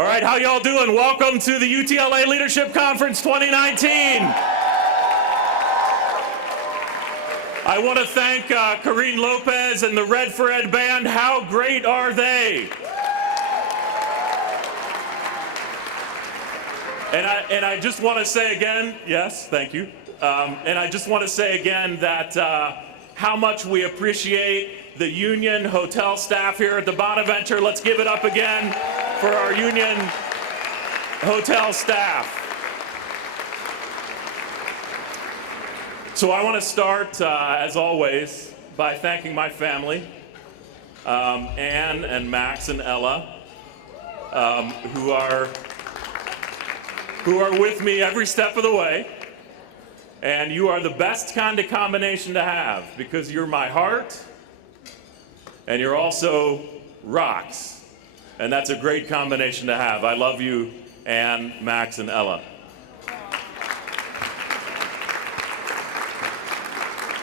All right, how y'all doing? Welcome to the UTLA Leadership Conference 2019. I want to thank Karine Lopez and the Red for Ed Band. How great are they? And I just want to say again, yes, thank you. And I just want to say again that how much we appreciate the union hotel staff here at the Bonaventure. Let's give it up again for our union hotel staff. So I want to start, as always, by thanking my family, Anne and Max and Ella, who are with me every step of the way. And you are the best kind of combination to have, because you're my heart, and you're also rocks. And that's a great combination to have. I love you, Anne, Max, and Ella.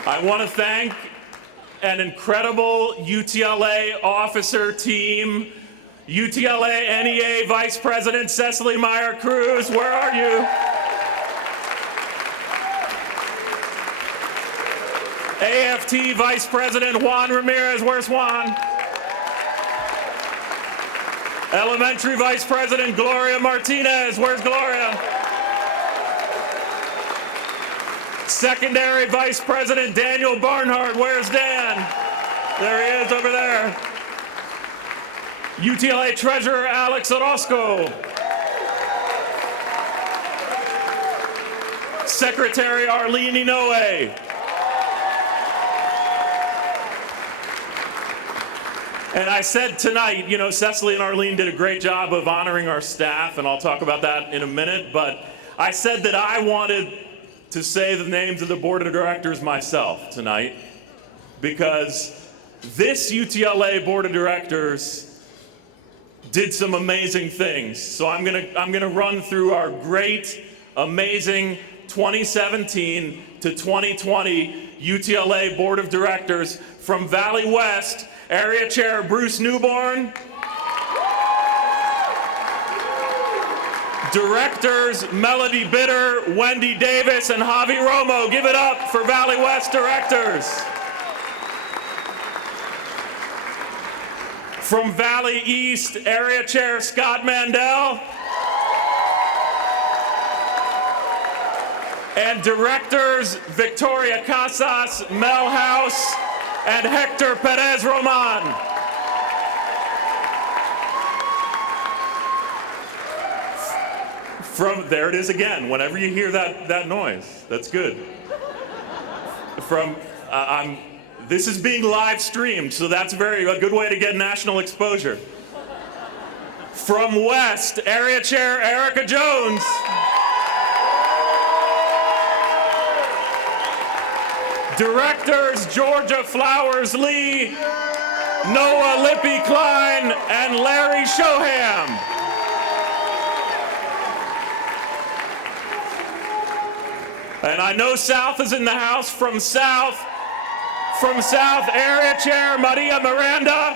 I want to thank an incredible UTLA officer team. UTLA NEA Vice President Cecily Meyer-Cruz, where are you? AFT Vice President Juan Ramirez, where's Juan? Elementary Vice President Gloria Martinez, where's Gloria? Secondary Vice President Daniel Barnhart, where's Dan? There he is over there. UTLA Treasurer Alex Orozco. Secretary Arlene Inoue. And I said tonight, you know, Cecily and Arlene did a great job of honoring our staff, and I'll talk about that in a minute, but I said that I wanted to say the names of the board of directors myself tonight, because this UTLA board of directors did some amazing things. So I'm gonna run through our great, amazing 2017 to 2020 UTLA board of directors. From Valley West, Area Chair Bruce Newborn. Directors Melody Bitter, Wendy Davis, and Javi Romo. Give it up for Valley West directors. From Valley East, Area Chair Scott Mandel. And directors Victoria Casas, Mel House, and Hector Perez Roman. There it is again, whenever you hear that noise, that's good. This is being live streamed, so that's a good way to get national exposure. From West, Area Chair Erica Jones. Directors Georgia Flowers Lee, Noah Lippy Klein, and Larry Shoham. And I know South is in the house. From South, Area Chair Maria Miranda.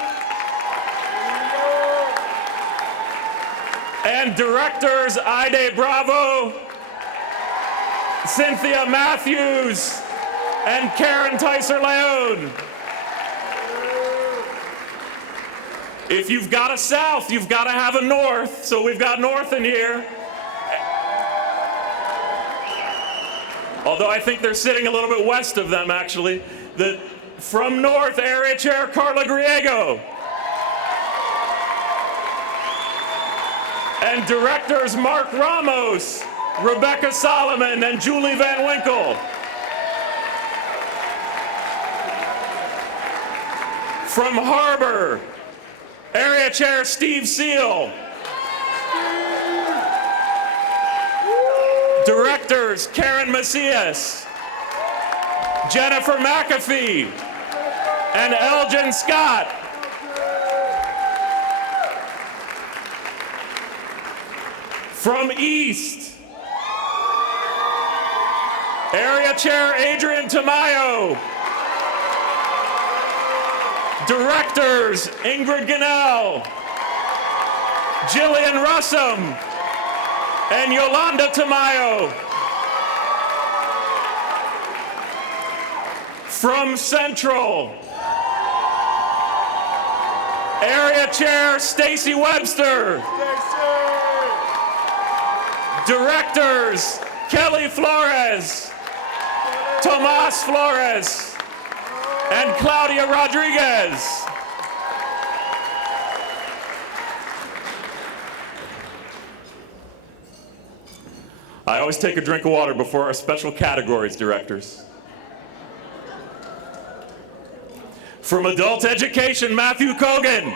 And directors Ide Bravo, Cynthia Matthews, and Karen Tyser-Leone. If you've got a South, you've got to have a North, so we've got North in here. Although I think they're sitting a little bit west of them, actually. From North, Area Chair Carla Griego. And directors Mark Ramos, Rebecca Solomon, and Julie Van Winkle. From Harbor, Area Chair Steve Seal. Directors Karen Macias, Jennifer McAfee, and Elgin Scott. From East, Area Chair Adrian Tamayo. Directors Ingrid Ganell, Jillian Russum, and Yolanda Tamayo. From Central, Area Chair Stacy Webster. Directors Kelly Flores, Tomas Flores, and Claudia Rodriguez. I always take a drink of water before our special categories directors. From Adult Education, Matthew Kogan.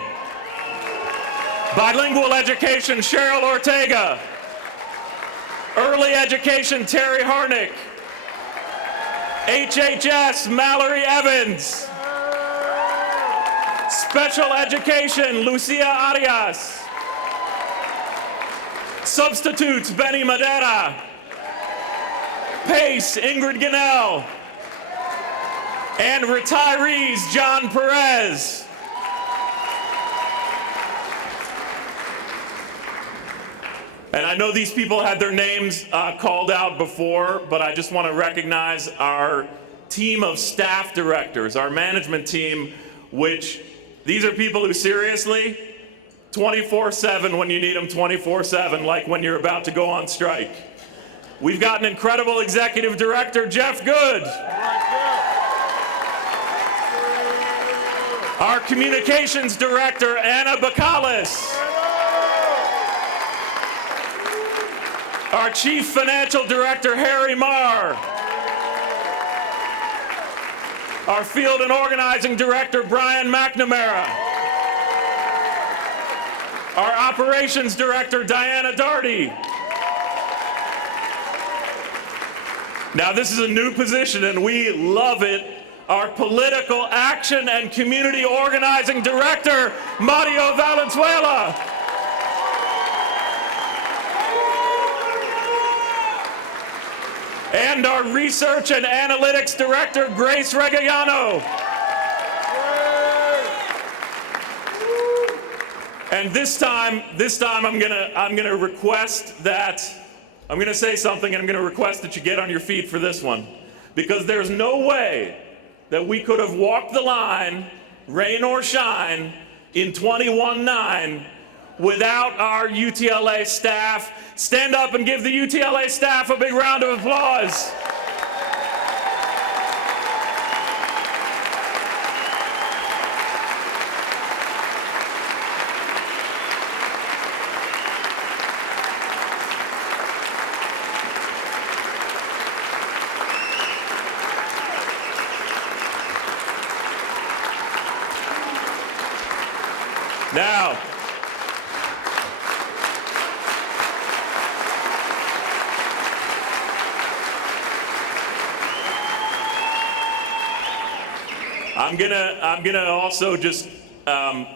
Bilingual Education, Cheryl Ortega. Early Education, Terry Harnick. HHS, Mallory Evans. Special Education, Lucia Arias. Substitutes, Benny Madera. PACE, Ingrid Gunnell. And retirees, John Perez. And I know these people had their names called out before, but I just want to recognize our team of staff directors, our management team, which these are people who seriously, 24/7 when you need them 24/7, like when you're about to go on strike. We've got an incredible executive director, Jeff Good. Our communications director, Anna Bacallis. Our chief financial director, Harry Marr. Our field and organizing director, Brian McNamara. Our operations director, Diana Darty. Now this is a new position and we love it. Our political action and community organizing director, Mario Valenzuela. And our research and analytics director, Grace Reggiano. And this time I'm gonna request that, I'm gonna say something and I'm gonna request that you get on your feet for this one. Because there's no way that we could have walked the line, rain or shine, in 21-9 without our UTLA staff. Stand up and give the UTLA staff a big round of applause. Now, I'm gonna also just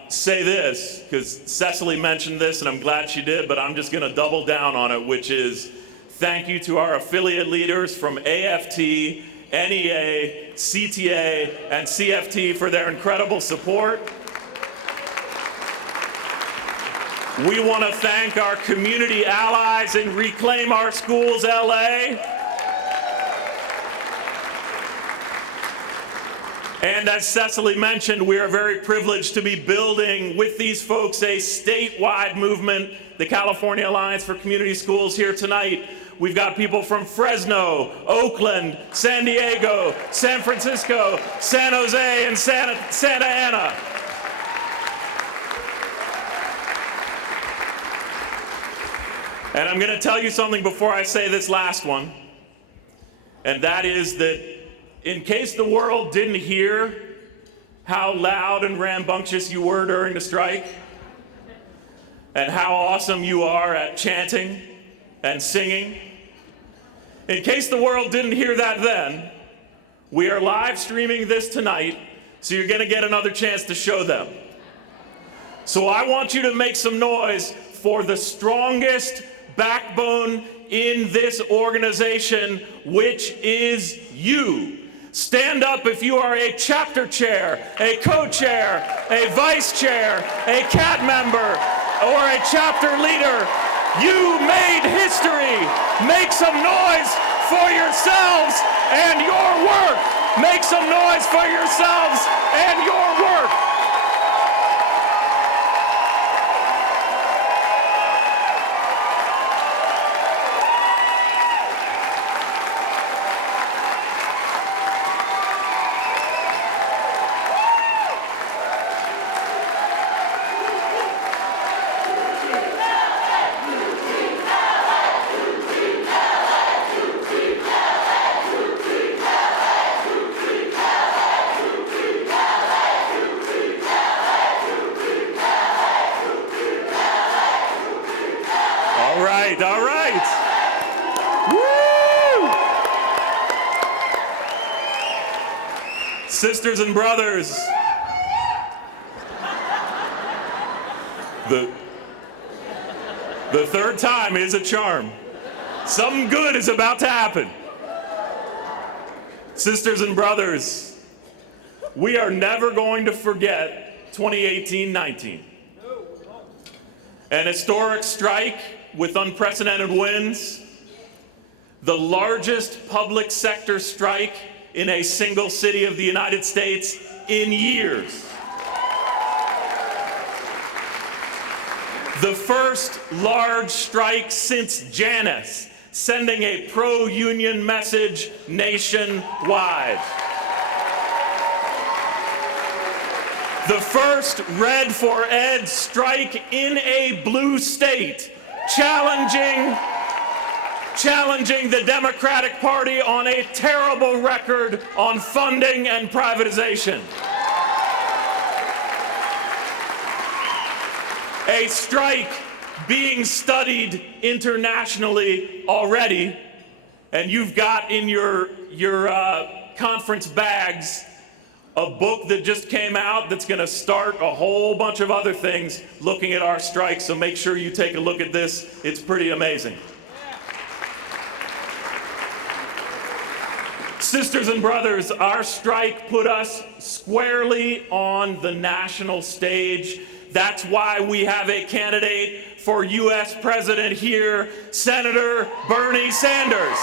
say this, because Cecily mentioned this and I'm glad she did, but I'm just gonna double down on it, which is thank you to our affiliate leaders from AFT, NEA, CTA, and CFT for their incredible support. We want to thank our community allies in Reclaim Our Schools LA. And as Cecily mentioned, we are very privileged to be building with these folks a statewide movement, the California Alliance for Community Schools, here tonight. We've got people from Fresno, Oakland, San Diego, San Francisco, San Jose, and Santa Ana. And I'm going to tell you something before I say this last one, and that is that in case the world didn't hear how loud and rambunctious you were during the strike, and how awesome you are at chanting and singing, in case the world didn't hear that then, we are live streaming this tonight, so you're going to get another chance to show them. So I want you to make some noise for the strongest backbone in this organization, which is you. Stand up if you are a chapter chair, a co-chair, a vice chair, a CAT member, or a chapter leader, you made history. Make some noise for yourselves and your work. Make some noise for yourselves and your work. All right. Woo! Sisters and brothers, the third time is a charm. Something good is about to happen. Sisters and brothers, we are never going to forget 2018-19. An historic strike with unprecedented wins, the largest public sector strike in a single city of the United States in years. The first large strike since Janus, sending a pro-union message nationwide. The first Red for Ed strike in a blue state, challenging the Democratic Party on a terrible record on funding and privatization. A strike being studied internationally already, and you've got in your conference bags a book that just came out that's going to start a whole bunch of other things looking at our strike, so make sure you take a look at this. It's pretty amazing. Sisters and brothers, our strike put us squarely on the national stage. That's why we have a candidate for U.S. President here, Senator Bernie Sanders.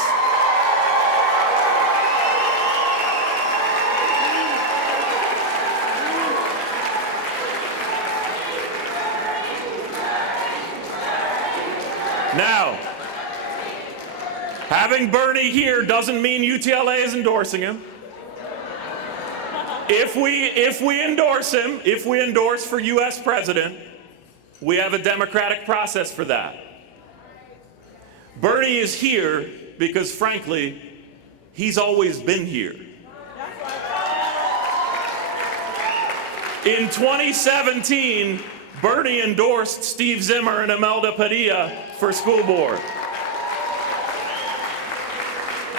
Now, having Bernie here doesn't mean UTLA is endorsing him. If we endorse him, if we endorse for U.S. President, we have a democratic process for that. Bernie is here because, frankly, he's always been here. In 2017, Bernie endorsed Steve Zimmer and Imelda Padilla for school board.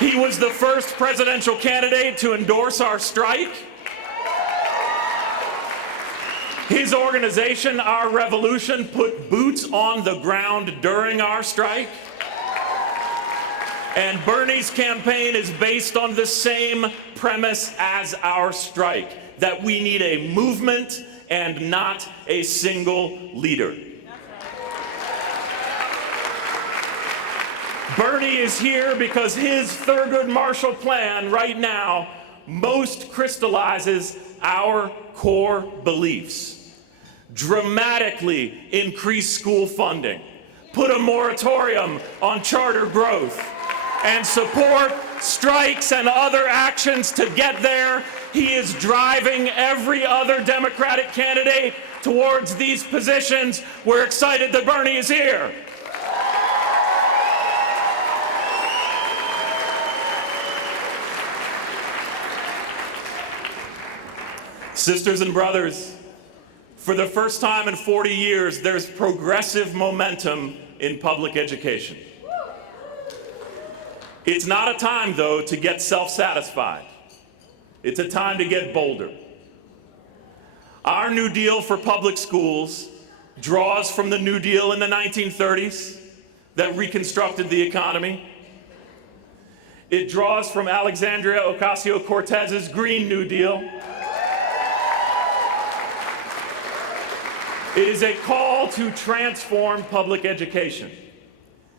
He was the first presidential candidate to endorse our strike. His organization, Our Revolution, put boots on the ground during our strike. And Bernie's campaign is based on the same premise as our strike, that we need a movement and not a single leader. Bernie is here because his Thurgood Marshall plan right now most crystallizes our core beliefs. Dramatically increase school funding, put a moratorium on charter growth, and support strikes and other actions to get there. He is driving every other Democratic candidate towards these positions. We're excited that Bernie is here. Sisters and brothers, for the first time in 40 years, there's progressive momentum in public education. It's not a time, though, to get self-satisfied. It's a time to get bolder. Our New Deal for public schools draws from the New Deal in the 1930s that reconstructed the economy. It draws from Alexandria Ocasio-Cortez's Green New Deal. It is a call to transform public education.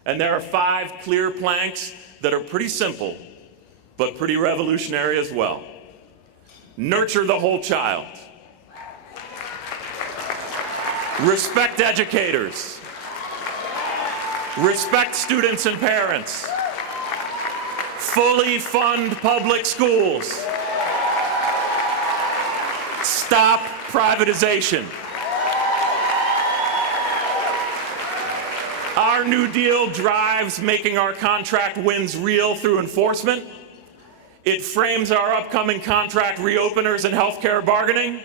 And there are 5 clear planks that are pretty simple, but pretty revolutionary as well. Nurture the whole child. Respect educators. Respect students and parents. Fully fund public schools. Stop privatization. Our New Deal drives making our contract wins real through enforcement. It frames our upcoming contract reopeners and healthcare bargaining.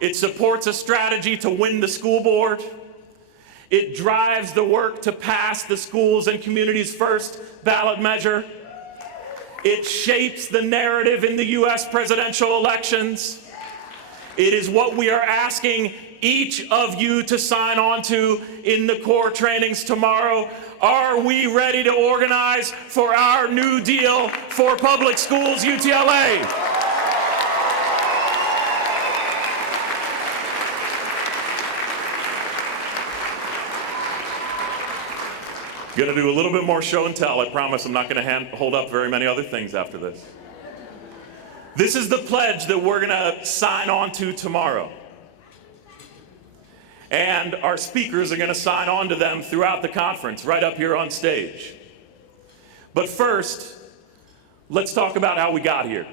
It supports a strategy to win the school board. It drives the work to pass the schools and communities first ballot measure. It shapes the narrative in the US presidential elections. It is what we are asking each of you to sign on to in the core trainings tomorrow. Are we ready to organize for our New Deal for public schools, UTLA? Going to do a little bit more show and tell. I promise I'm not going to hold up very many other things after this. This is the pledge that we're going to sign on to tomorrow. And our speakers are going to sign on to them throughout the conference, right up here on stage. But first, let's talk about how we got here.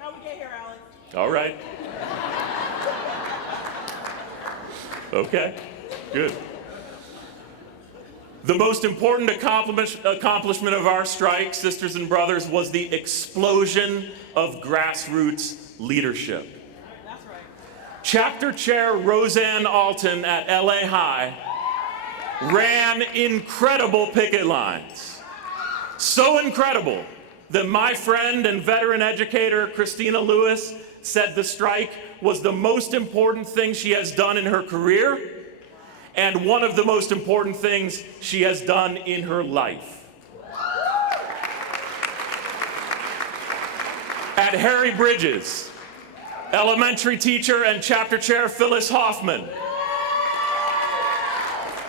How we get here, Alex? All right. Okay, good. The most important accomplishment of our strike, sisters and brothers, was the explosion of grassroots leadership. That's right. Chapter Chair Roseanne Alton at LA High ran incredible picket lines. So incredible that my friend and veteran educator Christina Lewis said the strike was the most important thing she has done in her career and one of the most important things she has done in her life. At Harry Bridges, elementary teacher and chapter chair Phyllis Hoffman,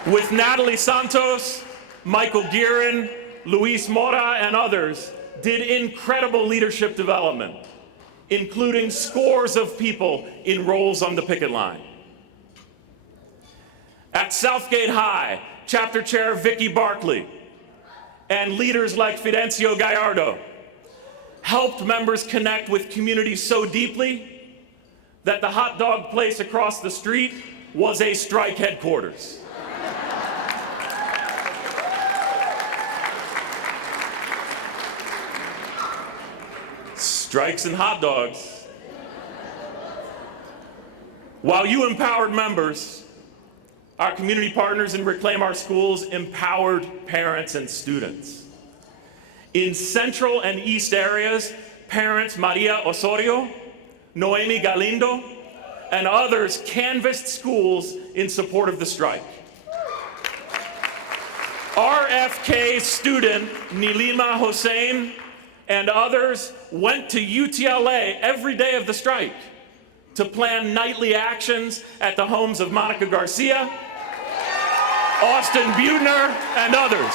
with Natalie Santos, Michael Guerin, Luis Mora, and others, did incredible leadership development, including scores of people in roles on the picket line. At Southgate High, chapter chair Vicky Barkley and leaders like Fidencio Gallardo helped members connect with communities so deeply that the hot dog place across the street was a strike headquarters. Strikes and hot dogs. While you empowered members, our community partners in Reclaim Our Schools empowered parents and students. In central and east areas, parents Maria Osorio, Noemi Galindo, and others canvassed schools in support of the strike. RFK student Nilima Hossein and others went to UTLA every day of the strike to plan nightly actions at the homes of Monica Garcia, Austin Butner, and others.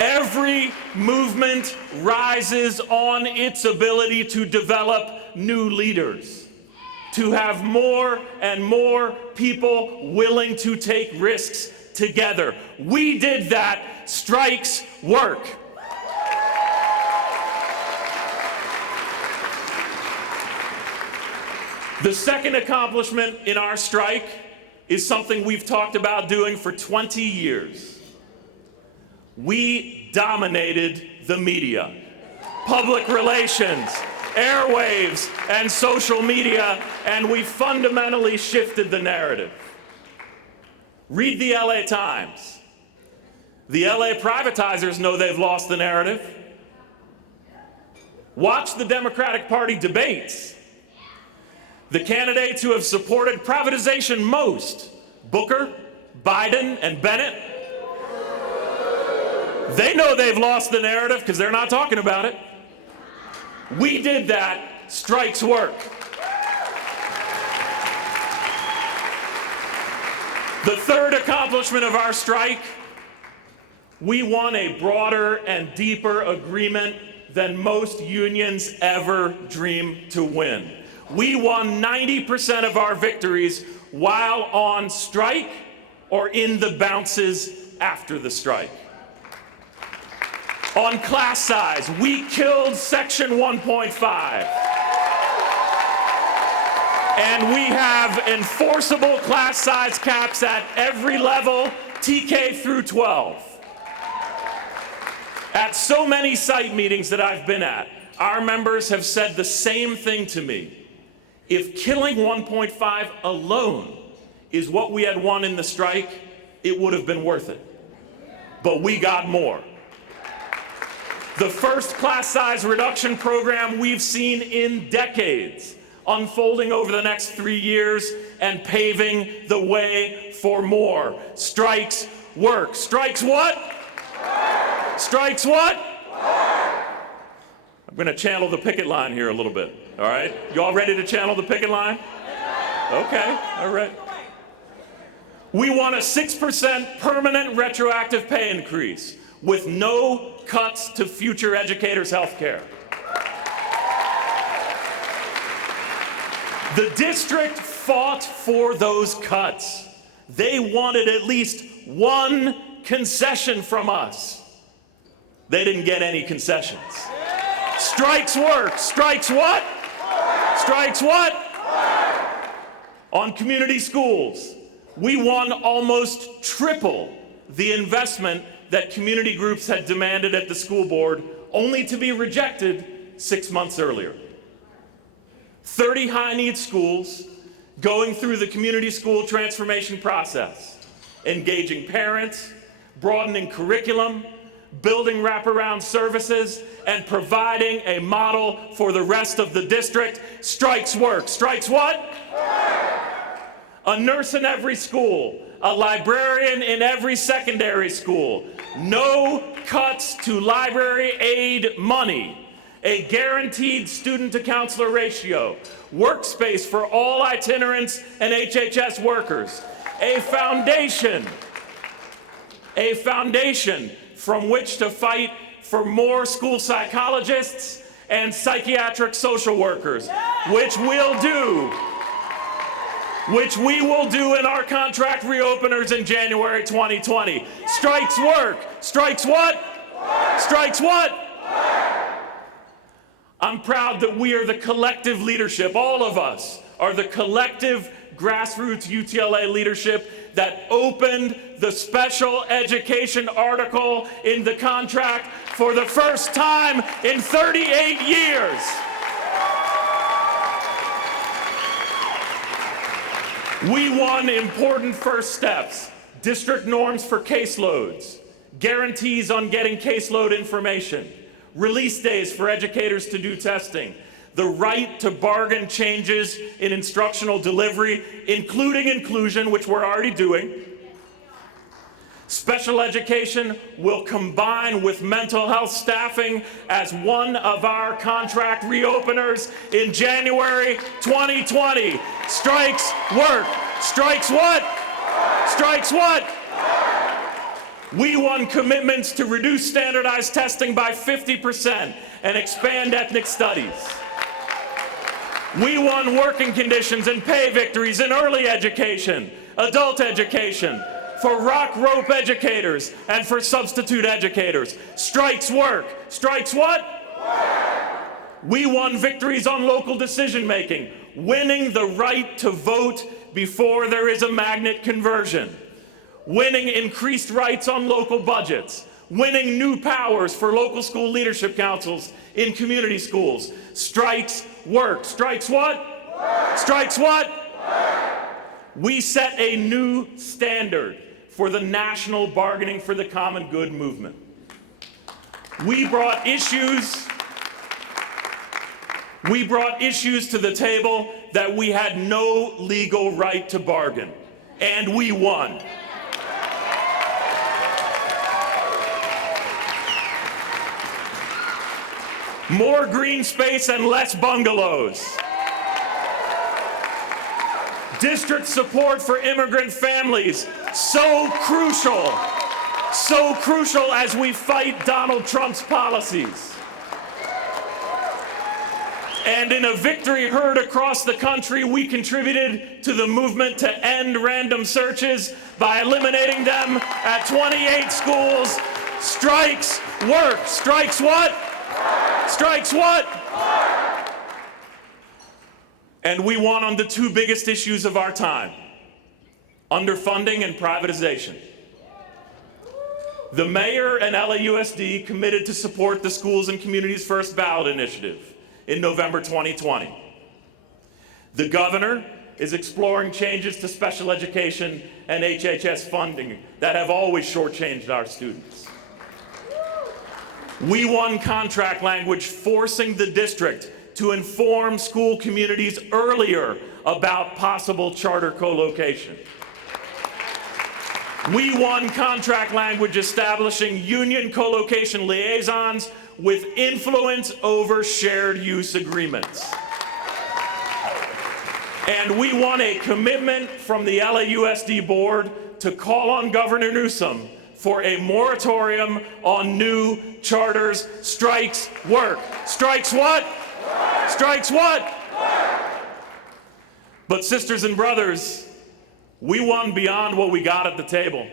Every movement rises on its ability to develop new leaders, to have more and more people willing to take risks together. We did that. Strikes work. The second accomplishment in our strike is something we've talked about doing for 20 years. We dominated the media, public relations, airwaves, and social media, and we fundamentally shifted the narrative. Read the LA Times. The LA privatizers know they've lost the narrative. Watch the Democratic Party debates. The candidates who have supported privatization most, Booker, Biden, and Bennett, they know they've lost the narrative because they're not talking about it. We did that. Strikes work. The third accomplishment of our strike, we won a broader and deeper agreement than most unions ever dream to win. We won 90% of our victories while on strike or in the bounces after the strike. On class size, we killed Section 1.5. And we have enforceable class size caps at every level, TK through 12. At so many site meetings that I've been at, our members have said the same thing to me. If killing 1.5 alone is what we had won in the strike, it would have been worth it. But we got more. The first class size reduction program we've seen in decades, unfolding over the next 3 years and paving the way for more. Strikes work. Strikes what? Work. Strikes what? Work. I'm going to channel the picket line here a little bit, all right? You all ready to channel the picket line? Okay, all right. We want a 6% permanent retroactive pay increase with no cuts to future educators' health care. The district fought for those cuts. They wanted at least one concession from us. They didn't get any concessions. Strikes work. Strikes what? Strikes what? On community schools, we won almost triple the investment that community groups had demanded at the school board, only to be rejected 6 months earlier. 30 high-need schools going through the community school transformation process, engaging parents, broadening curriculum, building wraparound services, and providing a model for the rest of the district. Strikes work. Strikes what? A nurse in every school, a librarian in every secondary school, no cuts to library aid money, a guaranteed student-to-counselor ratio, workspace for all itinerants and HHS workers, a foundation from which to fight for more school psychologists and psychiatric social workers, which we will do in our contract reopeners in January 2020. Strikes work. Strikes what? Strikes what? I'm proud that we are the collective leadership, all of us are the collective grassroots UTLA leadership that opened the special education article in the contract for the first time in 38 years. We won important first steps, district norms for caseloads, guarantees on getting caseload information, release days for educators to do testing, the right to bargain changes in instructional delivery, including inclusion, which we're already doing. Special education will combine with mental health staffing as one of our contract reopeners in January 2020. Strikes work. Strikes what? Strikes what? We won commitments to reduce standardized testing by 50% and expand ethnic studies. We won working conditions and pay victories in early education, adult education, for rock rope educators and for substitute educators. Strikes work. Strikes what? We won victories on local decision making, winning the right to vote before there is a magnet conversion, winning increased rights on local budgets, winning new powers for local school leadership councils in community schools. Strikes work. Strikes what? Strikes what? We set a new standard for the national bargaining for the common good movement. We brought issues to the table that we had no legal right to bargain, and we won. More green space and less bungalows. District support for immigrant families, so crucial as we fight Donald Trump's policies. And in a victory heard across the country, we contributed to the movement to end random searches by eliminating them at 28 schools. Strikes work. Strikes what? Strikes what? And we won on the two biggest issues of our time: underfunding and privatization. The mayor and LAUSD committed to support the Schools and Communities First ballot initiative in November 2020. The governor is exploring changes to special education and HHS funding that have always shortchanged our students. We won contract language forcing the district to inform school communities earlier about possible charter co-location. We won contract language establishing union co-location liaisons with influence over shared use agreements. And we won a commitment from the LAUSD board to call on Governor Newsom for a moratorium on new charters. Strikes work. Strikes what? Strikes what? But sisters and brothers, we won beyond what we got at the table.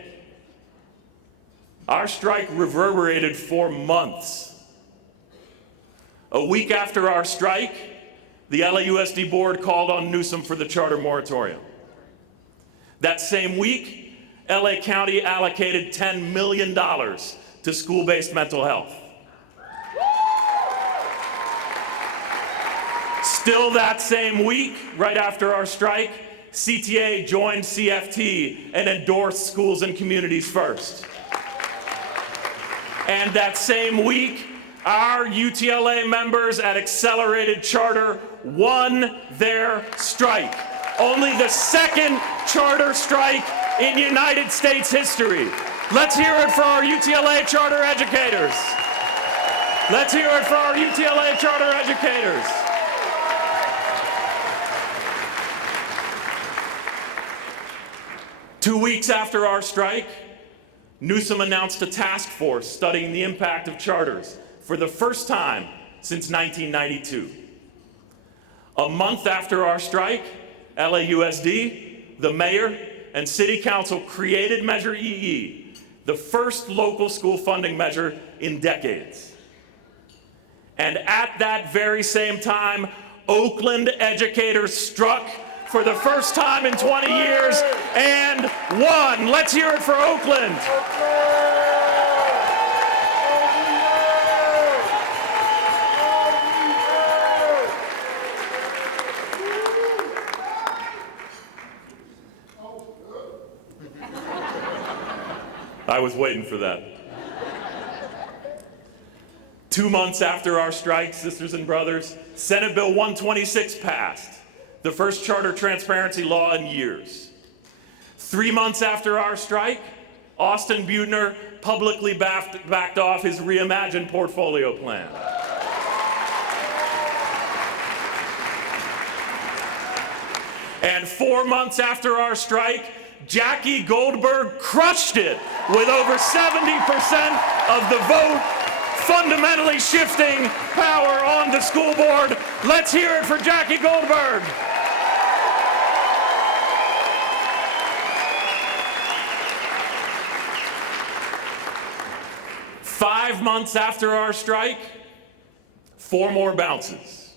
Our strike reverberated for months. A week after our strike, the LAUSD board called on Newsom for the charter moratorium. That same week, LA County allocated $10 million to school-based mental health. Still that same week, right after our strike, CTA joined CFT and endorsed Schools and Communities First. And that same week, our UTLA members at Accelerated Charter won their strike. Only the second charter strike in United States history. Let's hear it for our UTLA charter educators. Let's hear it for our UTLA charter educators. Two weeks after our strike, Newsom announced a task force studying the impact of charters for the first time since 1992. A month after our strike, LAUSD, the mayor, and city council created Measure EE, the first local school funding measure in decades. And at that very same time, Oakland educators struck for the first time in 20 years and won. Let's hear it for Oakland. I was waiting for that. 2 months after our strike, sisters and brothers, Senate Bill 126 passed, the first charter transparency law in years. 3 months after our strike, Austin Buettner publicly backed off his reimagined portfolio plan. And 4 months after our strike, Jackie Goldberg crushed it with over 70% of the vote, fundamentally shifting power on the school board. Let's hear it for Jackie Goldberg. Five months after our strike, 4 more bounces.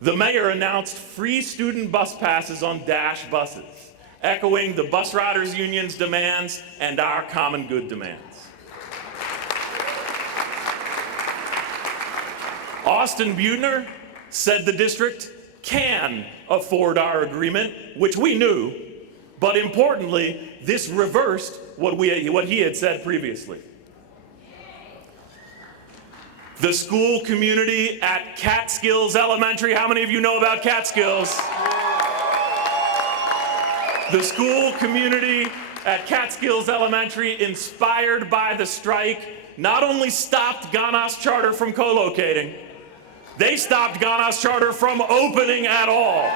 The mayor announced free student bus passes on Dash buses, echoing the bus riders union's demands and our common good demands. Austin Buettner said the district can afford our agreement, which we knew, but importantly, this reversed what he had said previously. The school community at Catskills Elementary, how many of you know about Catskills? The school community at Catskills Elementary, inspired by the strike, not only stopped Janus Charter from co-locating, they stopped Janus Charter from opening at all.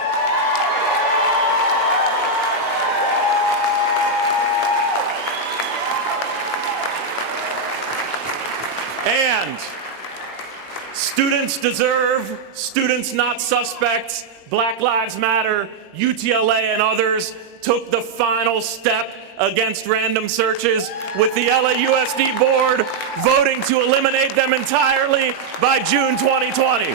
Students deserve, students not suspects, Black Lives Matter, UTLA and others took the final step against random searches with the LAUSD board voting to eliminate them entirely by June 2020.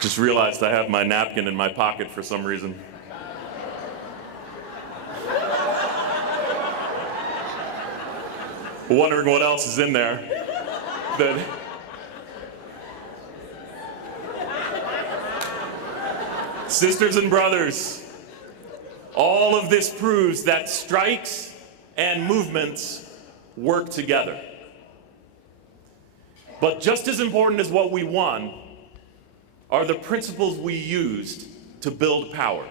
Just realized I have my napkin in my pocket for some reason. Wondering what else is in there. Sisters and brothers, all of this proves that strikes and movements work together. But just as important as what we won are the principles we used to build power.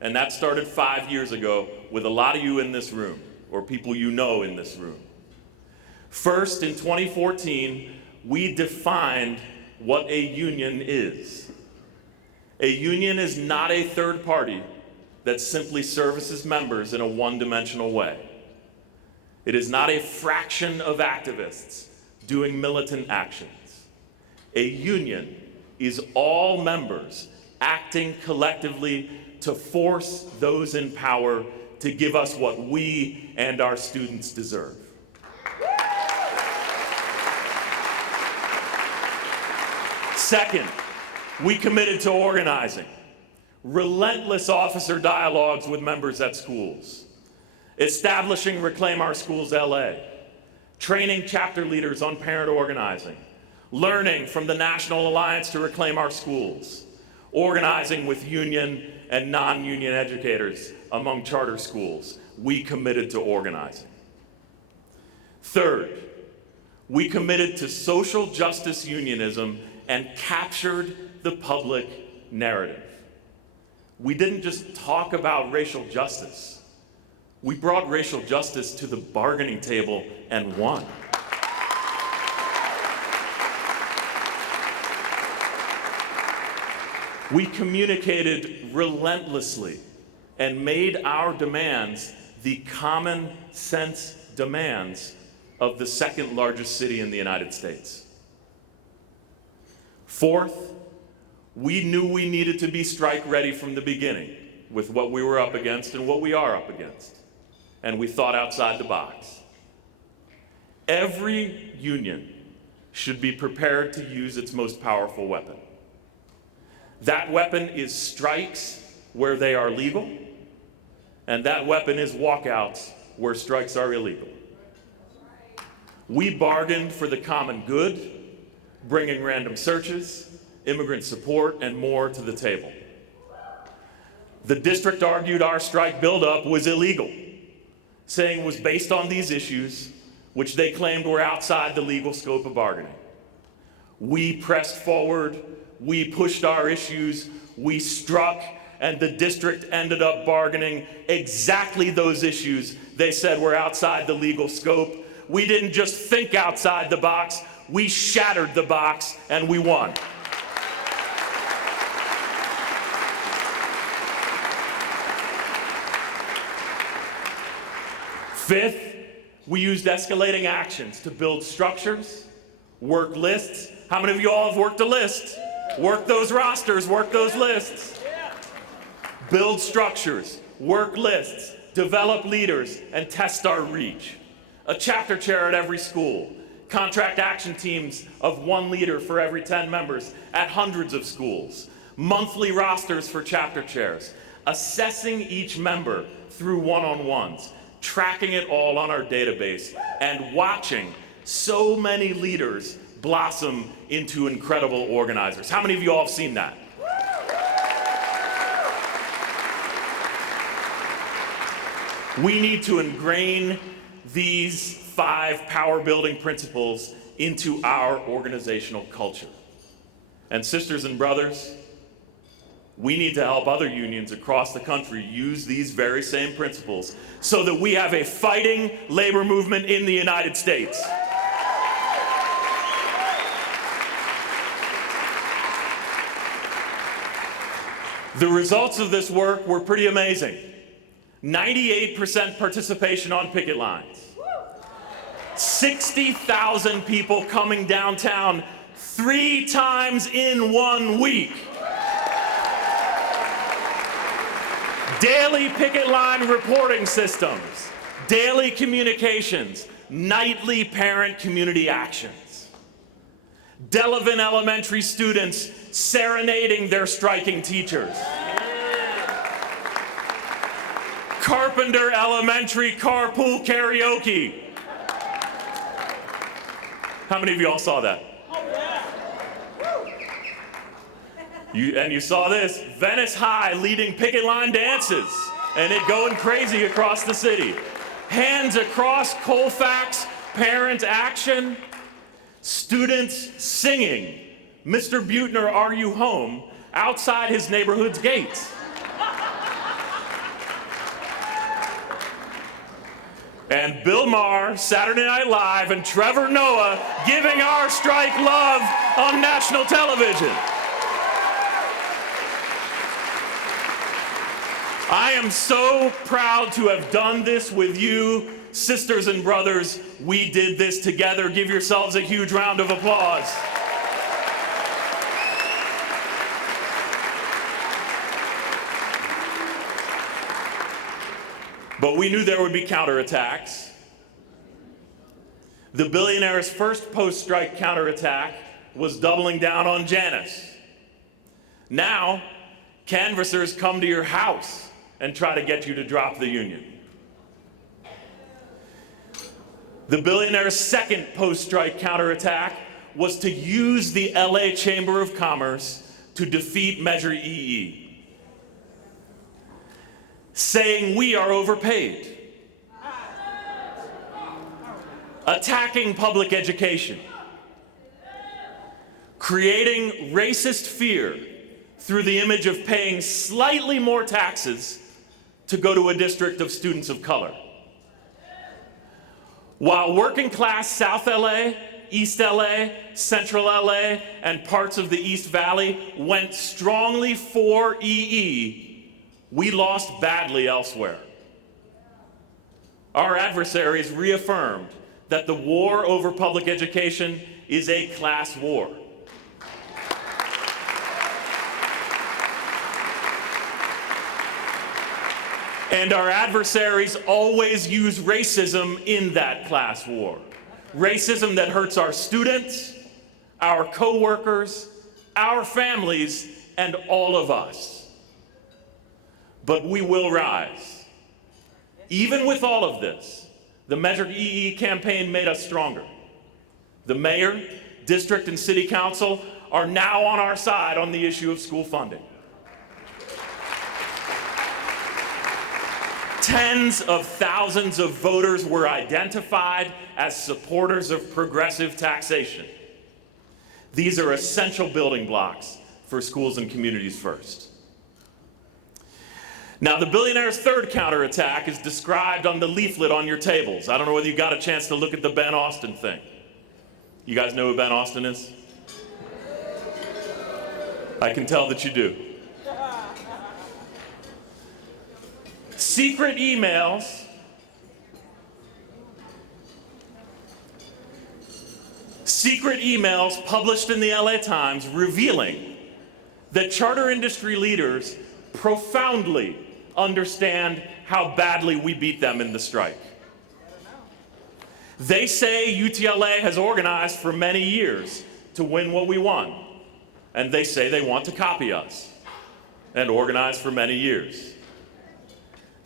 And that started 5 years ago with a lot of you in this room, or people you know in this room. First, in 2014, we defined what a union is. A union is not a third party that simply services members in a one-dimensional way. It is not a fraction of activists doing militant actions. A union is all members acting collectively to force those in power to give us what we and our students deserve. Second, we committed to organizing. Relentless officer dialogues with members at schools. Establishing Reclaim Our Schools LA. Training chapter leaders on parent organizing. Learning from the National Alliance to Reclaim Our Schools. Organizing with union and non-union educators among charter schools. We committed to organizing. Third, we committed to social justice unionism and captured the public narrative. We didn't just talk about racial justice. We brought racial justice to the bargaining table and won. We communicated relentlessly and made our demands the common sense demands of the second largest city in the United States. Fourth, we knew we needed to be strike ready from the beginning with what we were up against and what we are up against. And we thought outside the box. Every union should be prepared to use its most powerful weapon. That weapon is strikes where they are legal, and that weapon is walkouts where strikes are illegal. We bargained for the common good, bringing random searches, immigrant support, and more to the table. The district argued our strike buildup was illegal, saying it was based on these issues, which they claimed were outside the legal scope of bargaining. We pressed forward, we pushed our issues, we struck, and the district ended up bargaining exactly those issues they said were outside the legal scope. We didn't just think outside the box, we shattered the box, and we won. Fifth, we used escalating actions to build structures, work lists. How many of you all have worked a list? Work those rosters, work those lists. Build structures, work lists, develop leaders, and test our reach. A chapter chair at every school. Contract action teams of 1 leader for every 10 members at hundreds of schools. Monthly rosters for chapter chairs. Assessing each member through one-on-ones. Tracking it all on our database. And watching so many leaders blossom into incredible organizers. How many of you all have seen that? We need to ingrain these 5 power-building principles into our organizational culture. And sisters and brothers, we need to help other unions across the country use these very same principles so that we have a fighting labor movement in the United States. The results of this work were pretty amazing. 98% participation on picket lines. 60,000 people coming downtown 3 times in 1 week. Daily picket line reporting systems, daily communications, nightly parent community actions. Delavan Elementary students serenading their striking teachers. Carpenter Elementary carpool karaoke. How many of you all saw that? You saw this, Venice High leading picket line dances, and it going crazy across the city. Hands across Colfax, parent action, students singing, Mr. Buettner, are you home, outside his neighborhood's gates. And Bill Maher, Saturday Night Live, and Trevor Noah giving our strike love on national television. I am so proud to have done this with you, sisters and brothers. We did this together. Give yourselves a huge round of applause. But we knew there would be counterattacks. The billionaire's first post-strike counterattack was doubling down on Janus. Now, canvassers come to your house and try to get you to drop the union. The billionaire's second post-strike counterattack was to use the LA Chamber of Commerce to defeat Measure EE, saying we are overpaid, attacking public education, creating racist fear through the image of paying slightly more taxes to go to a district of students of color. While working class South LA, East LA, Central LA, and parts of the East Valley went strongly for EE, we lost badly elsewhere. Our adversaries reaffirmed that the war over public education is a class war. And our adversaries always use racism in that class war. Racism that hurts our students, our co-workers, our families, and all of us. But we will rise. Even with all of this, the Measure EE campaign made us stronger. The mayor, district, and city council are now on our side on the issue of school funding. Tens of thousands of voters were identified as supporters of progressive taxation. These are essential building blocks for schools and communities first. Now, the billionaire's third counterattack is described on the leaflet on your tables. I don't know whether you got a chance to look at the Ben Austin thing. You guys know who Ben Austin is? I can tell that you do. Secret emails published in the LA Times revealing that charter industry leaders profoundly understand how badly we beat them in the strike. They say UTLA has organized for many years to win what we won, and they say they want to copy us and organize for many years.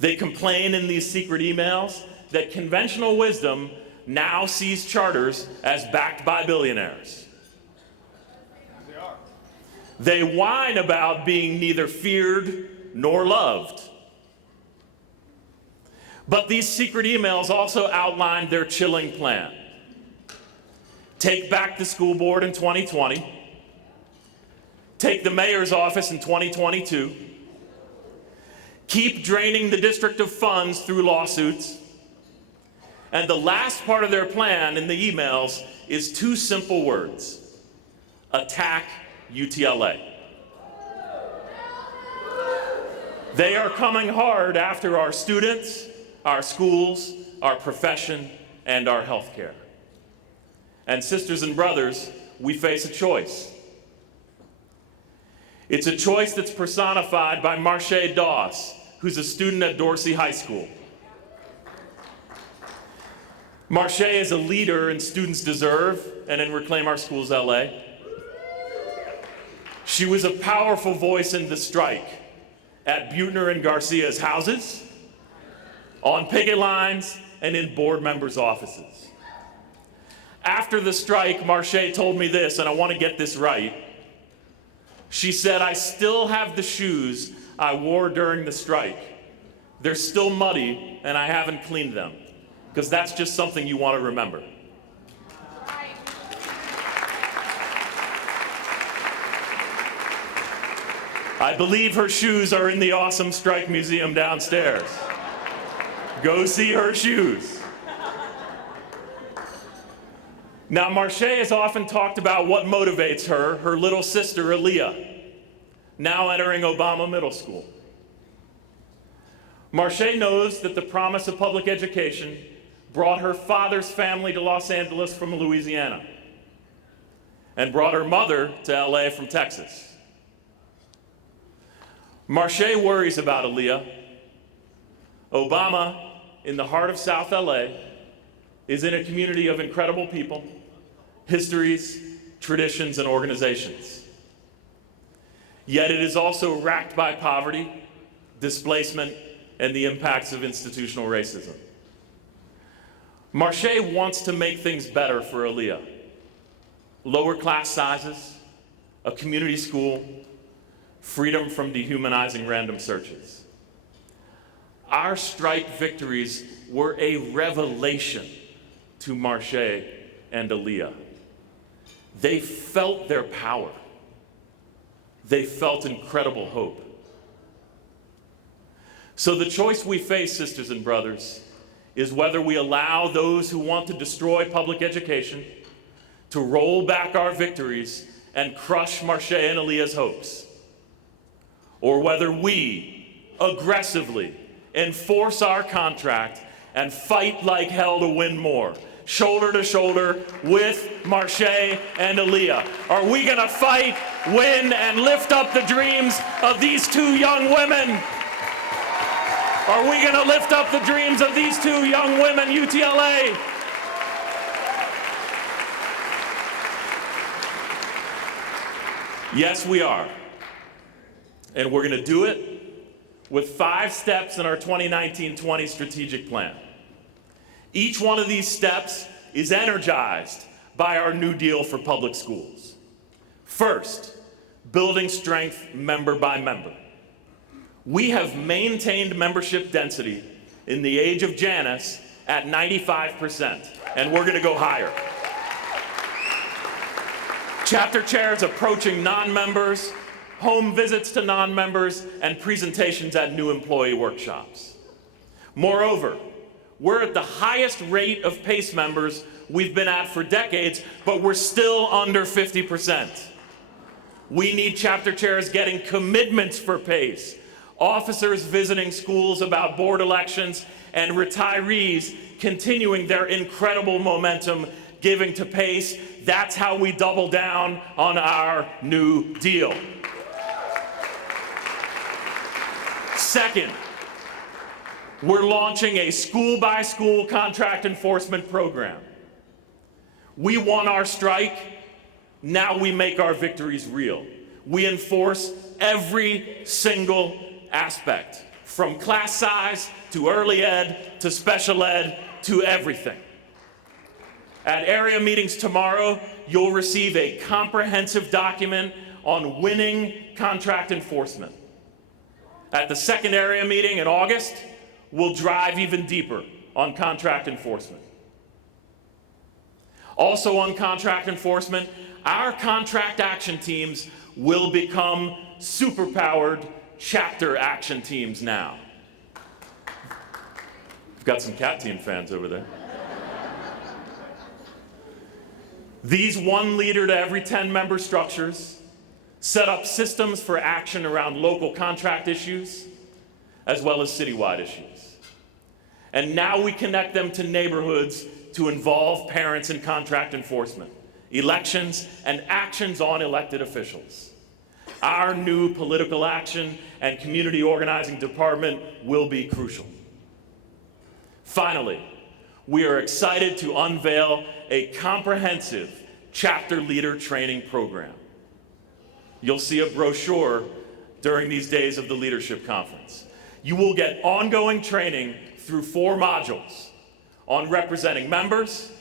They complain in these secret emails that conventional wisdom now sees charters as backed by billionaires. They whine about being neither feared nor loved. But these secret emails also outlined their chilling plan. Take back the school board in 2020. Take the mayor's office in 2022. Keep draining the district of funds through lawsuits. And the last part of their plan in the emails is 2 simple words: attack UTLA. They are coming hard after our students, our schools, our profession, and our healthcare. And sisters and brothers, we face a choice. It's a choice that's personified by Marche Doss, who's a student at Dorsey High School. Marche is a leader in Students Deserve and in Reclaim Our Schools LA. She was a powerful voice in the strike at Buettner and Garcia's houses, on picket lines, and in board members' offices. After the strike, Marche told me this, and I want to get this right. She said, "I still have the shoes I wore during the strike. They're still muddy, and I haven't cleaned them." Because that's just something you want to remember. I believe her shoes are in the awesome Strike Museum downstairs. Go see her shoes. Now, Marche has often talked about what motivates her little sister, Aaliyah, now entering Obama Middle School. Marche knows that the promise of public education brought her father's family to Los Angeles from Louisiana and brought her mother to LA from Texas. Marche worries about Aaliyah. Obama, in the heart of South LA, is in a community of incredible people, histories, traditions, and organizations. Yet it is also racked by poverty, displacement, and the impacts of institutional racism. Marche wants to make things better for Aaliyah. Lower class sizes, a community school, freedom from dehumanizing random searches. Our strike victories were a revelation to Marche and Aaliyah. They felt their power. They felt incredible hope. So the choice we face, sisters and brothers, is whether we allow those who want to destroy public education to roll back our victories and crush Marche and Aaliyah's hopes, or whether we aggressively enforce our contract and fight like hell to win more, shoulder to shoulder with Marche and Aaliyah. Are we gonna fight, win, and lift up the dreams of these two young women? Are we going to lift up the dreams of these two young women, UTLA? Yes, we are. And we're going to do it with 5 steps in our 2019-20 strategic plan. Each one of these steps is energized by our New Deal for public schools. First, building strength member by member. We have maintained membership density in the age of Janus at 95%, and we're going to go higher. Chapter chairs approaching non-members, home visits to non-members, and presentations at new employee workshops. Moreover, we're at the highest rate of PACE members we've been at for decades, but we're still under 50%. We need chapter chairs getting commitments for PACE, officers visiting schools about board elections, and retirees continuing their incredible momentum giving to PACE. That's how we double down on our New Deal. Second, we're launching a school-by-school contract enforcement program. We won our strike, now we make our victories real. We enforce every single aspect, from class size to early ed to special ed to everything. At area meetings tomorrow, you'll receive a comprehensive document on winning contract enforcement. At the second area meeting in August, we'll drive even deeper on contract enforcement. Also on contract enforcement, our contract action teams will become superpowered chapter action teams now. We've got some cat team fans over there. These 1 leader to every 10 member structures set up systems for action around local contract issues, as well as citywide issues. And now we connect them to neighborhoods to involve parents in contract enforcement, elections, and actions on elected officials. Our new political action and community organizing department will be crucial. Finally, we are excited to unveil a comprehensive chapter leader training program. You'll see a brochure during these days of the leadership conference. You will get ongoing training through 4 modules on representing members,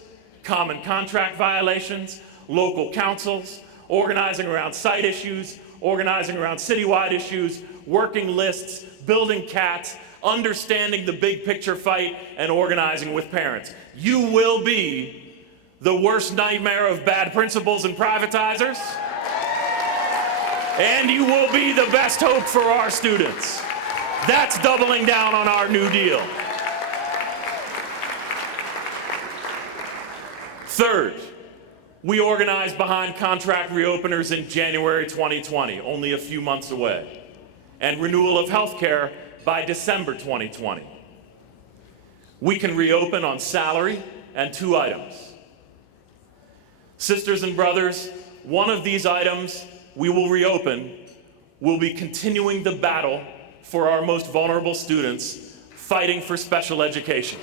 common contract violations, local councils, organizing around site issues, organizing around citywide issues, working lists, building CATs, understanding the big picture fight, and organizing with parents. You will be the worst nightmare of bad principals and privatizers, and you will be the best hope for our students. That's doubling down on our New Deal. Third, we organized behind contract reopeners in January 2020, only a few months away, and renewal of health care by December 2020. We can reopen on salary and 2 items. Sisters and brothers, one of these items we will reopen will be continuing the battle for our most vulnerable students, fighting for special education.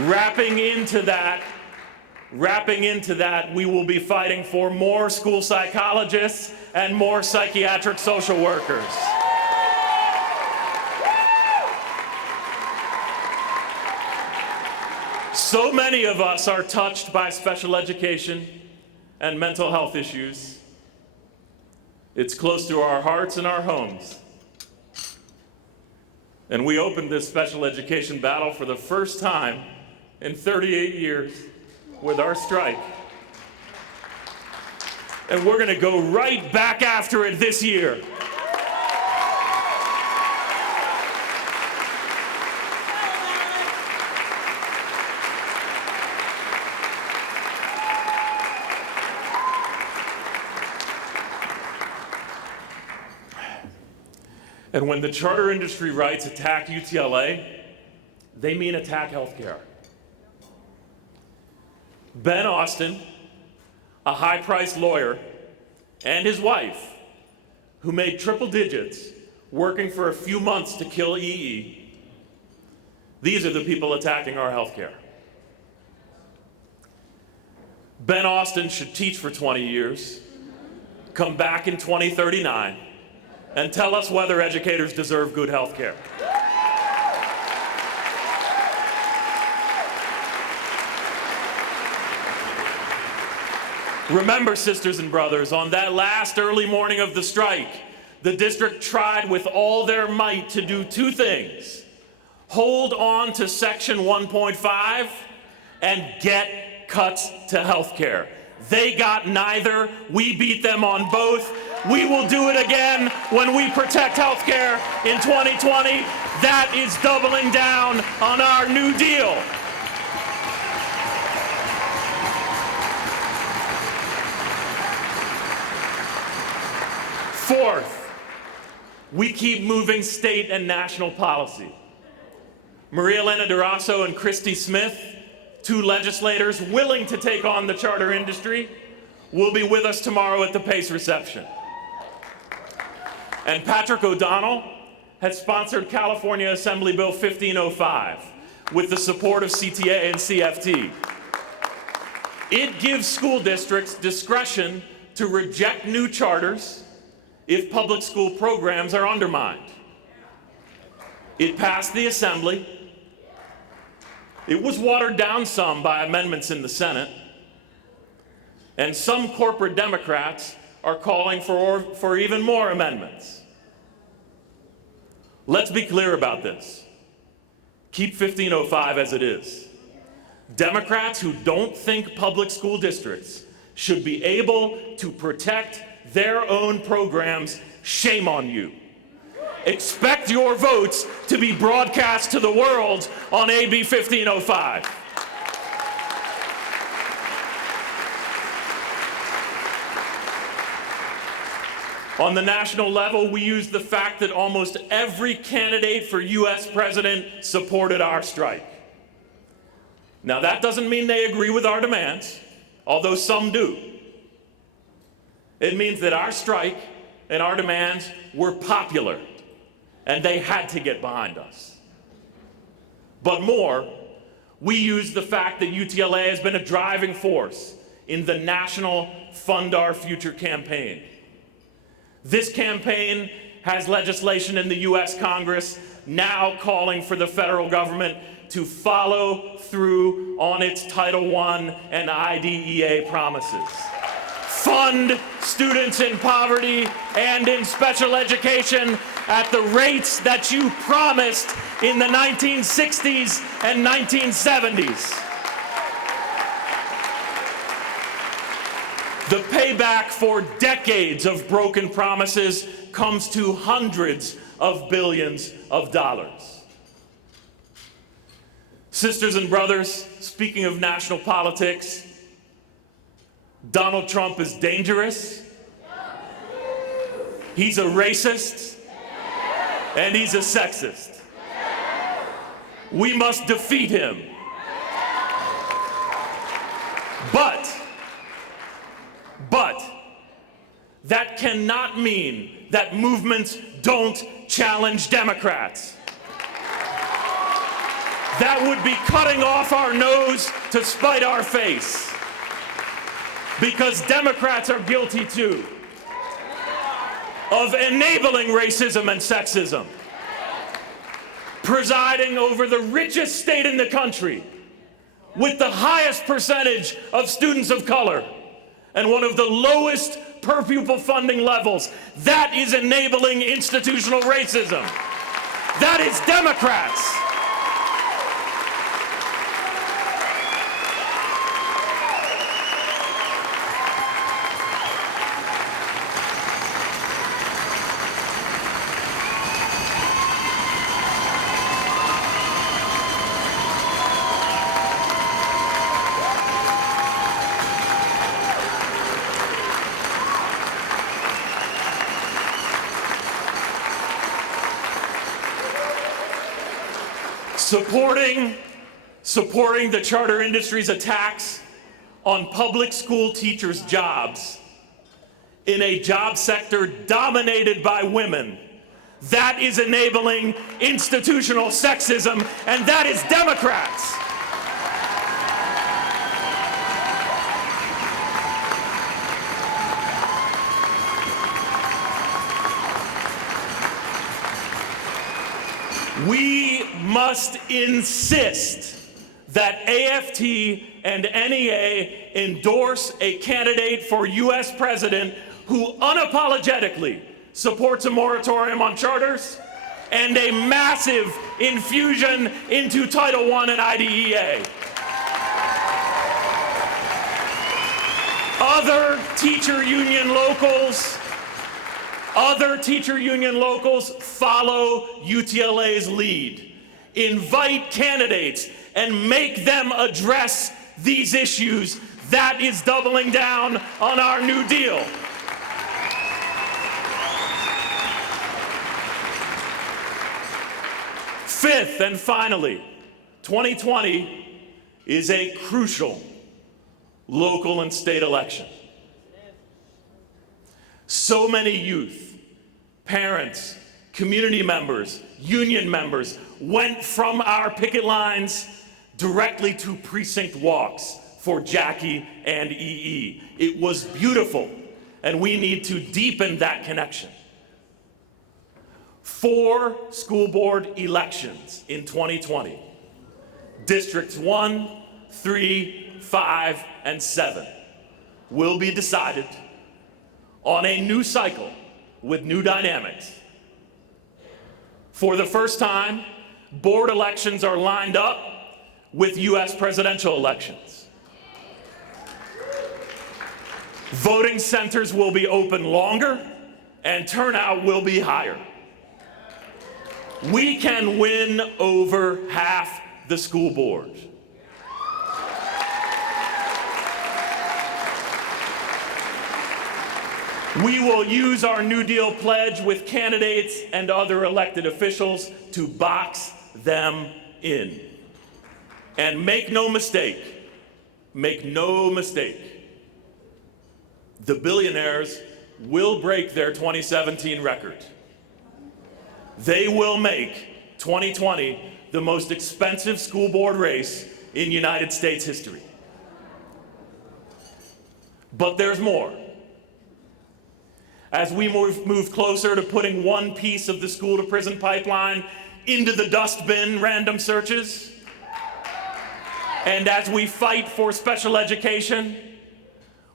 Wrapping into that, we will be fighting for more school psychologists and more psychiatric social workers. So many of us are touched by special education and mental health issues. It's close to our hearts and our homes. And we opened this special education battle for the first time in 38 years with our strike. And we're going to go right back after it this year. And when the charter industry rights attack UTLA, they mean attack healthcare. Ben Austin, a high-priced lawyer, and his wife, who made triple digits working for a few months to kill EE, these are the people attacking our healthcare. Ben Austin should teach for 20 years, come back in 2039, and tell us whether educators deserve good healthcare. Remember, sisters and brothers, on that last early morning of the strike, the district tried with all their might to do 2 things: hold on to Section 1.5 and get cuts to health care. They got neither. We beat them on both. We will do it again when we protect health care in 2020. That is doubling down on our New Deal. Fourth, we keep moving state and national policy. Maria Elena Durasso and Christy Smith, 2 legislators willing to take on the charter industry, will be with us tomorrow at the PACE reception. And Patrick O'Donnell has sponsored California Assembly Bill 1505 with the support of CTA and CFT. It gives school districts discretion to reject new charters if public school programs are undermined. It passed the Assembly. It was watered down some by amendments in the Senate. And some corporate Democrats are calling for even more amendments. Let's be clear about this. Keep 1505 as it is. Democrats who don't think public school districts should be able to protect their own programs, shame on you. Expect your votes to be broadcast to the world on AB 1505. On the national level, we used the fact that almost every candidate for US president supported our strike. Now, that doesn't mean they agree with our demands, although some do. It means that our strike and our demands were popular, and they had to get behind us. But more, we used the fact that UTLA has been a driving force in the national Fund Our Future campaign. This campaign has legislation in the US Congress now calling for the federal government to follow through on its Title I and IDEA promises. Fund students in poverty and in special education at the rates that you promised in the 1960s and 1970s. The payback for decades of broken promises comes to hundreds of billions of dollars. Sisters and brothers, speaking of national politics, Donald Trump is dangerous. He's a racist. And he's a sexist. We must defeat him. But that cannot mean that movements don't challenge Democrats. That would be cutting off our nose to spite our face. Because Democrats are guilty too of enabling racism and sexism, presiding over the richest state in the country with the highest percentage of students of color and one of the lowest per pupil funding levels. That is enabling institutional racism. That is Democrats. Supporting the charter industry's attacks on public school teachers' jobs in a job sector dominated by women, that is enabling institutional sexism, and that is Democrats. We must insist that AFT and NEA endorse a candidate for US president who unapologetically supports a moratorium on charters and a massive infusion into Title I and IDEA. Other teacher union locals follow UTLA's lead. Invite candidates and make them address these issues. That is doubling down on our New Deal. Fifth and finally, 2020 is a crucial local and state election. So many youth, parents, community members, union members went from our picket lines directly to precinct walks for Jackie and EE. It was beautiful, and we need to deepen that connection. 4 school board elections in 2020. Districts 1, 3, 5, and 7 will be decided on a new cycle with new dynamics. For the first time, board elections are lined up with US presidential elections. Voting centers will be open longer and turnout will be higher. We can win over half the school board. We will use our New Deal pledge with candidates and other elected officials to box them in. And make no mistake, the billionaires will break their 2017 record. They will make 2020 the most expensive school board race in United States history. But there's more. As we move closer to putting one piece of the school-to-prison pipeline into the dustbin random searches, and as we fight for special education,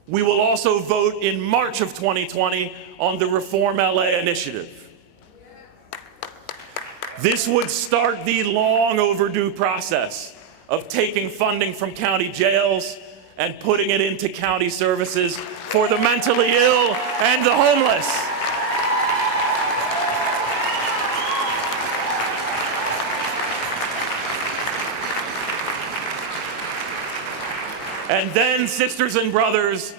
we will also vote in March of 2020 on the Reform LA initiative. This would start the long overdue process of taking funding from county jails and putting it into county services for the mentally ill and the homeless. And then, sisters and brothers,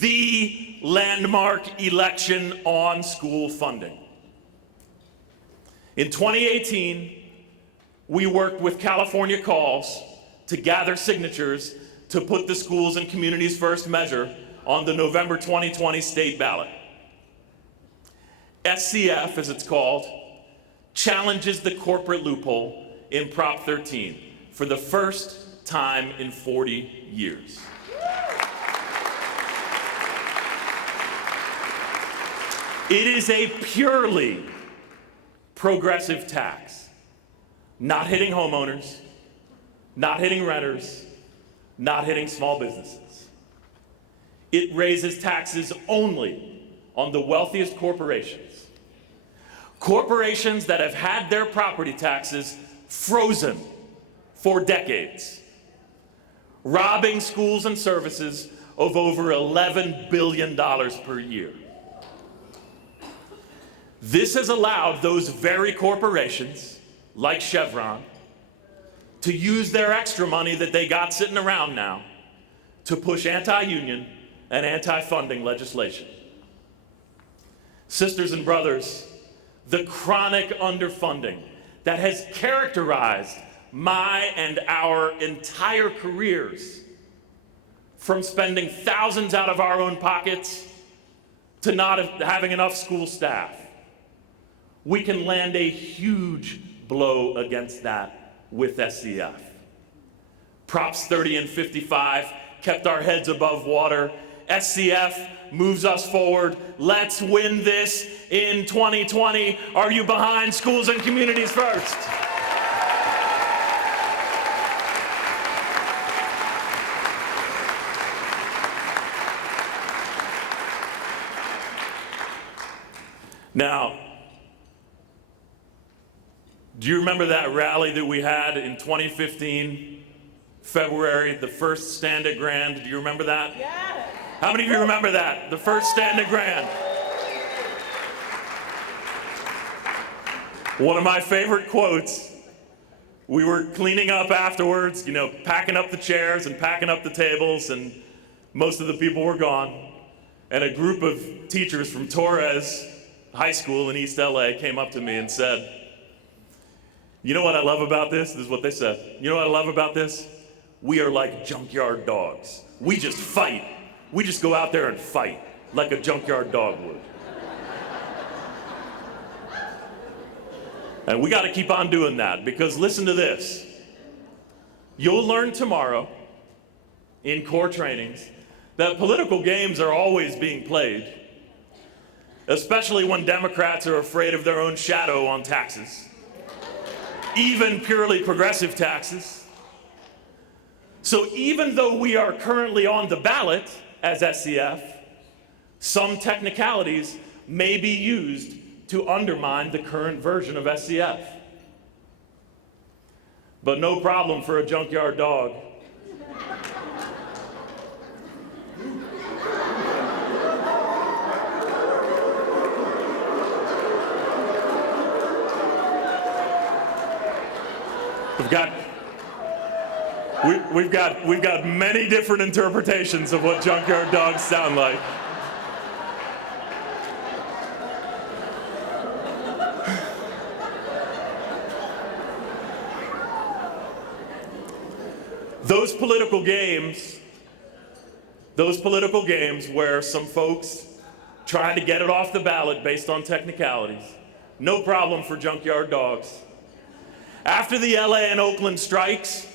the landmark election on school funding. In 2018, we worked with California Calls to gather signatures to put the Schools and Communities First measure on the November 2020 state ballot. SCF, as it's called, challenges the corporate loophole in Prop 13 for the first time in 40 years. It is a purely progressive tax, not hitting homeowners, not hitting renters, not hitting small businesses. It raises taxes only on the wealthiest corporations. Corporations that have had their property taxes frozen for decades, robbing schools and services of over $11 billion per year. This has allowed those very corporations, like Chevron, to use their extra money that they got sitting around now to push anti-union and anti-funding legislation. Sisters and brothers, the chronic underfunding that has characterized my and our entire careers, from spending thousands out of our own pockets to not having enough school staff, we can land a huge blow against that with SCF. Props 30 and 55 kept our heads above water. SCF moves us forward. Let's win this in 2020. Are you behind Schools and Communities First? Now, do you remember that rally that we had in 2015, February, the first Stand at Grand? Do you remember that? Yeah. How many of you remember that? The first Stand at Grand. One of my favorite quotes, we were cleaning up afterwards, packing up the chairs and packing up the tables, and most of the people were gone. And a group of teachers from Torres High School in East LA came up to me and said, "You know what I love about this?" This is what they said. "You know what I love about this? We are like junkyard dogs. We just fight. We just go out there and fight like a junkyard dog would." And we got to keep on doing that, because listen to this. You'll learn tomorrow in core trainings that political games are always being played, especially when Democrats are afraid of their own shadow on taxes, even purely progressive taxes. So even though we are currently on the ballot as SCF, some technicalities may be used to undermine the current version of SCF. But no problem for a junkyard dog. We've got many different interpretations of what junkyard dogs sound like. Those political games where some folks try to get it off the ballot based on technicalities, no problem for junkyard dogs. After the LA and Oakland strikes,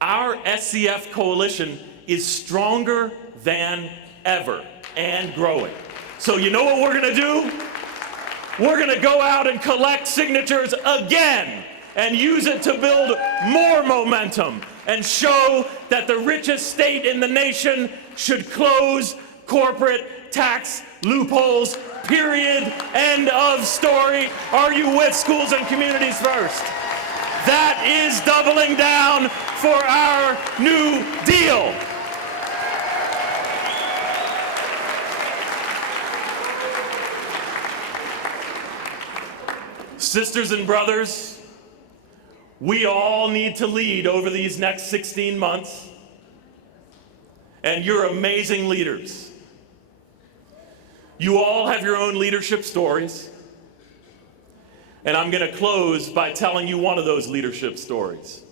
our SCF coalition is stronger than ever and growing. So you know what we're gonna do? We're gonna go out and collect signatures again and use it to build more momentum and show that the richest state in the nation should close corporate tax loopholes, period, end of story. Are you with schools and communities first? That is doubling down for our New Deal. Sisters and brothers, we all need to lead over these next 16 months, and you're amazing leaders. You all have your own leadership stories, and I'm going to close by telling you one of those leadership stories.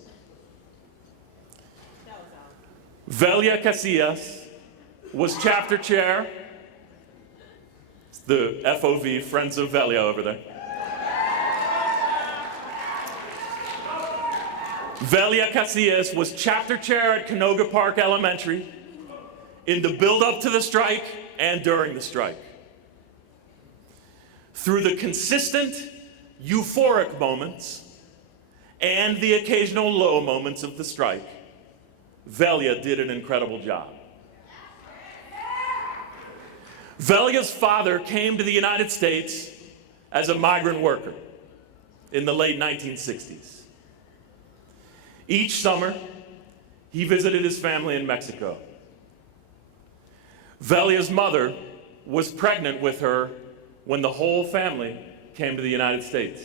Velia Casillas was chapter chair. It's the FOV, Friends of Velia over there. Velia Casillas was chapter chair at Canoga Park Elementary in the build-up to the strike and during the strike. Through the consistent, euphoric moments and the occasional low moments of the strike, Velia did an incredible job. Velia's father came to the United States as a migrant worker in the late 1960s. Each summer, he visited his family in Mexico. Velia's mother was pregnant with her when the whole family came to the United States.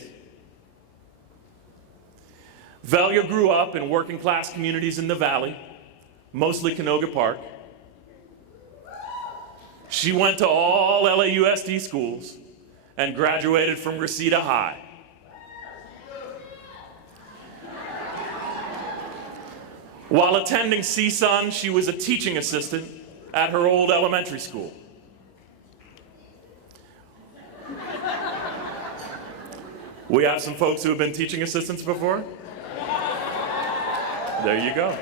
Velia grew up in working class communities in the Valley, mostly Canoga Park. She went to all LAUSD schools and graduated from Reseda High. While attending CSUN, she was a teaching assistant at her old elementary school. We have some folks who have been teaching assistants before. There you go.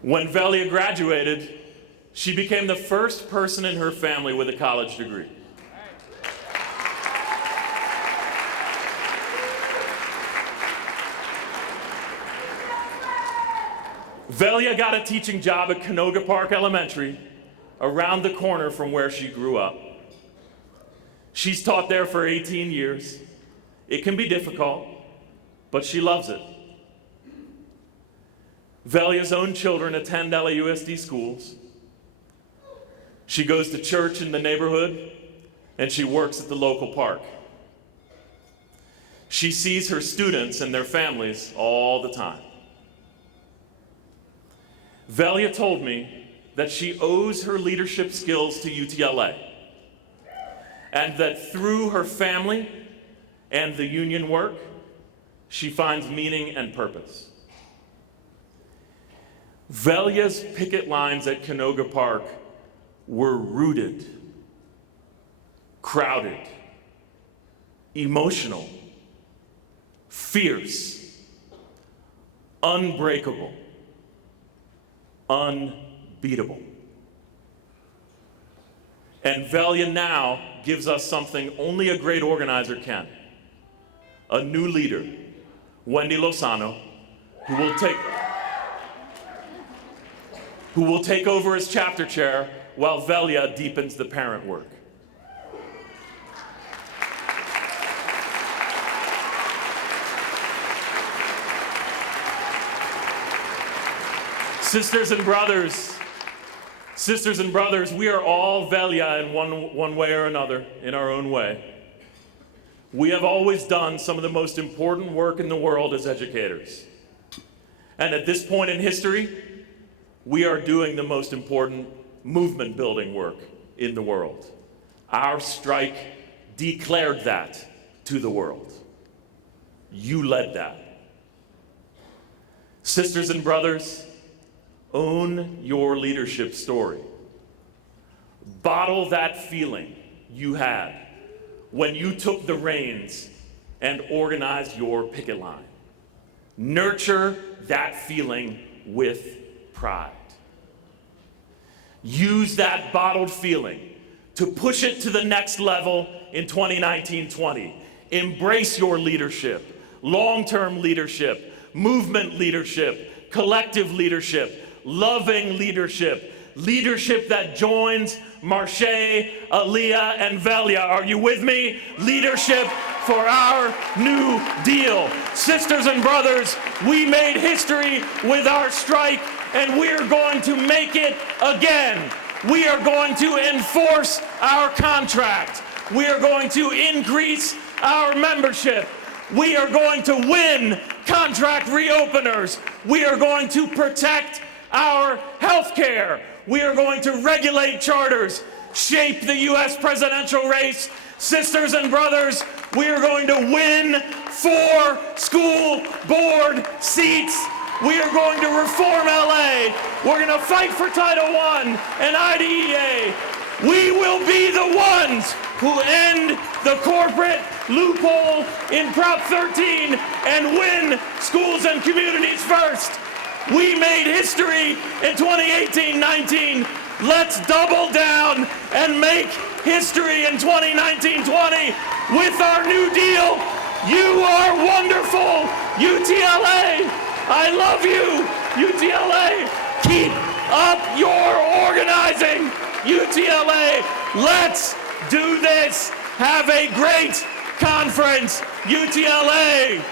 When Velia graduated, she became the first person in her family with a college degree. Velia got a teaching job at Canoga Park Elementary, around the corner from where she grew up. She's taught there for 18 years. It can be difficult, but she loves it. Velia's own children attend LAUSD schools. She goes to church in the neighborhood, and she works at the local park. She sees her students and their families all the time. Velia told me that she owes her leadership skills to UTLA, and that through her family and the union work, she finds meaning and purpose. Velia's picket lines at Canoga Park were rooted, crowded, emotional, fierce, unbreakable, unbeatable. And Velia now gives us something only a great organizer can. A new leader, Wendy Lozano, who will take over as chapter chair while Velia deepens the parent work. Sisters and brothers, we are all Velia in one way or another, in our own way. We have always done some of the most important work in the world as educators. And at this point in history, we are doing the most important movement building work in the world. Our strike declared that to the world. You led that. Sisters and brothers, own your leadership story. Bottle that feeling you had when you took the reins and organized your picket line. Nurture that feeling with pride. Use that bottled feeling to push it to the next level in 2019-20. Embrace your leadership, long-term leadership, movement leadership, collective leadership, loving leadership, leadership that joins Marche, Aaliyah, and Velia. Are you with me? Leadership for our New Deal. Sisters and brothers, we made history with our strike, and we're going to make it again. We are going to enforce our contract. We are going to increase our membership. We are going to win contract reopeners. We are going to protect our health care. We are going to regulate charters, shape the U.S. presidential race. Sisters and brothers, we are going to win 4 school board seats. We are going to reform LA. We're going to fight for Title I and IDEA. We will be the ones who end the corporate loophole in Prop 13 and win schools and communities first. We made history in 2018-19. Let's double down and make history in 2019-20 with our New Deal. You are wonderful, UTLA. I love you, UTLA. Keep up your organizing, UTLA. Let's do this. Have a great conference, UTLA.